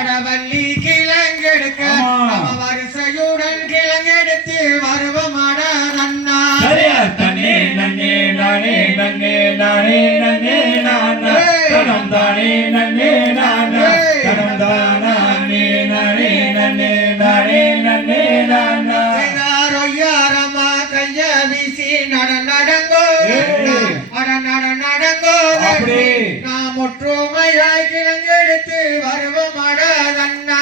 அடவள்ளி கிழங்கெடுக்க நம்ம வரிசையுடன் கிழங்கெடுத்து வருவமாட நன்னா தன்னே நன்னே நானே நன்னே நானே நன்னே நானா தனம் தானே நன்னே நானா தனம் தானே நானே நன்னே நானே நன்னே நானா யாரமா கைய வீசி நடங்கோ நடங்கோ நாம் ஒற்றுமையாய் கிழங்கெடுத்து வருவமாட நன்னா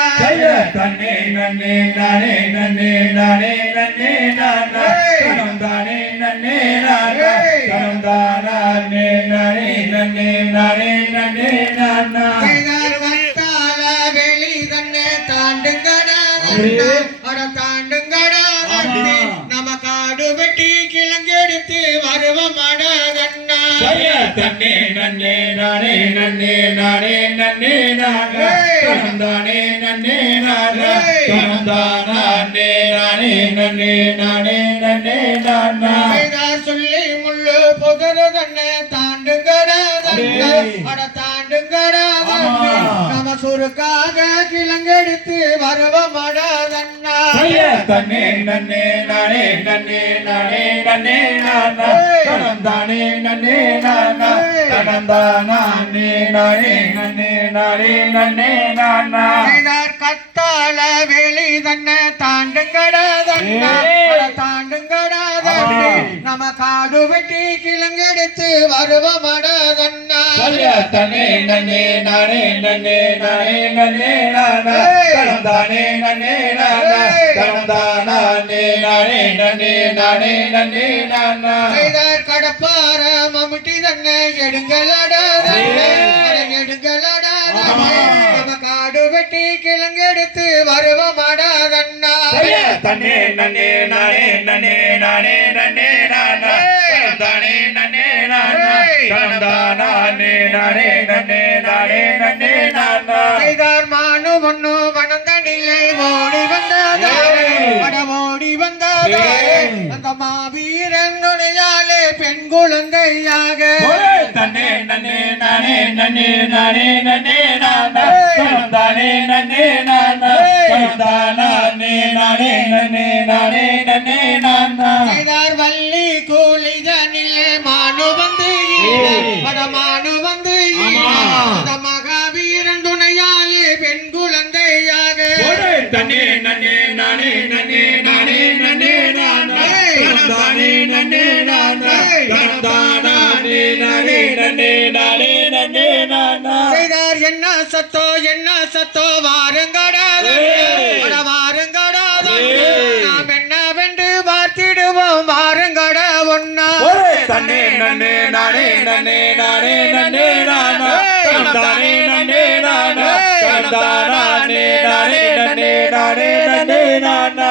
தன்னே நன்னே நானே நன்னே நானே நன்னே நானா தனம் தானே நன்னே நானா தனம் தானே நானே நன்னே நானே நன்னே நானா வத்தால வெளி தன்னை தாண்டுங்கடா தாண்டுங்கடா நம்ம காடு வெட்டி கிழங்கெடுத்து வருவமாட நன்னா தன்னே நன்னே நானே நன்னே நானே நன்னே நானா தனம் தானே நன்னே நானா தனம் தானே நானே நன்னே நானே நன்னே நானா சொல்லி முள்ளு புதரு தன்னை தாண்டுங்கடா தாண்டுங்கடா நம்ம சுருக்காக கிழங்கெடுத்து வருவமாட நன்னா தன்னே நன்னே நானே நன்னே நானே நன்னே நானா தனம் தானே நன்னே நானா தனம் தானே நானே நன்னே நானே நன்னே நானா கத்தால வெளி தன்னை தாண்டுங்கடா தாண்டுங்கடா நம்ம காடு வெட்டி கிழங்கெடுத்து வருவமாட நன்னா தன்னே நன்னே நானே நன்னே நானே நன்னே நானா தனம் தானே நன்னே நானா தனம் தானே நானே நன்னே நானே நன்னே நானா கடப்பார மம்முட்டி தன்னை எடுங்களடா எடுங்களடா நம்ம காடு வெட்டி கிழங்கெடுத்து வருவமாட நன்னா தன்னே நன்னே நானே நன்னே நானே நன்னே நானா தனம் தானே நன்னே நானா தனம் தானே நானே நன்னே நானே நன்னே நானா மானு பொண்ணு வனந்தனிலே ஓடி வந்தாதே அந்த மாவீரன் நுழையாலே பெண் குழந்தையாக தன்னே நன்னே நானே நன்னே நானே நன்னே நானா தனம் தானே நன்னே நானா தனம் தானே நானே நன்னே நானே நன்னே நானா வள்ளி கூலிதனிலே மானு வந்து அந்த மகாவீரன் துணையாலே பெண் குழந்தையாக தன்னே நன்னே நானே நன்னே நானே நன்னே நானா தனம் தானே நன்னே நானா தனம் தானே நானே நன்னே நானே நன்னே நானா என்ன சத்தோ வாருங்கடா நாம் என்னவென்று பார்த்திடுவோம் வாருங்கடா ஒன்னா தன்னே நன்னே நானே நன்னே நானே நன்னே நானா தனம் தானே நன்னே நானா தனம் தானே நானே நன்னே நானே நன்னே நானா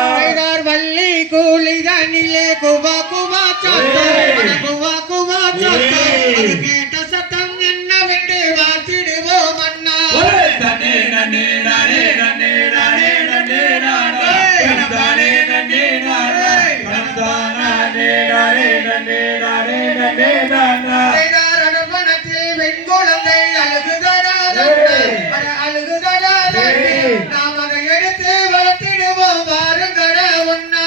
வள்ளி கூலிதனிலே குவா குவா கேட்ட சத்தம் என்னவென்று பார்த்திடுவோம் அண்ணா தன்னே நன்னே நானே நன்னே நானே நன்னே நானா தனம் தானே நன்னே நானா தனம் தானே நானே நன்னே நானே நன்னே நானா அரவணத்தில் பெண் குழந்தை அழுகுதடா நாம் அதை எடுத்து வளர்த்திடுவோம் வாருங்கடா ஒன்னா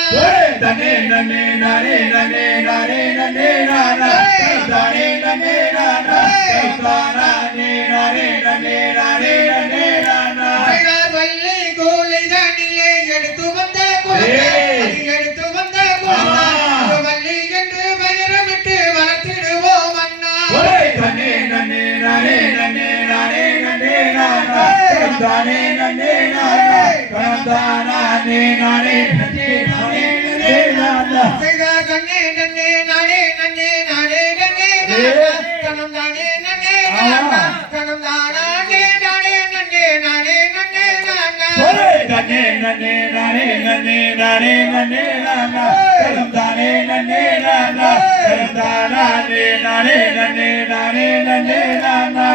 தன்னே நன்னே நானே நன்னே நானே நன்னே நானா தனம் தானே நன்னே நானா தனம் தானே நானே நன்னே நானே நன்னே நானா வள்ளி கூலிதனிலே எடுத்து வந்த வள்ளி என்று பெயரமிட்டு வளர்த்திடுவோம் அண்ணா தன்னே நன்னே நானே நன்னே நானே நன்னே நானா தனம் தானே நன்னே நானா தனம் தானே நானே நன்னே நானே நன்னே நானா தன்னே நன்னே நானே நன்னே நானே நன்னே தனம் தானே நன்னே தனம் தானே நானே நன்னே நானே நன்னே தன்னே நன்னே நானே நன்னே நானே நன்னே நானா தனம் தானே நன்னே நானா தனம் தானே நானே நன்னே நானே நன்னே நானா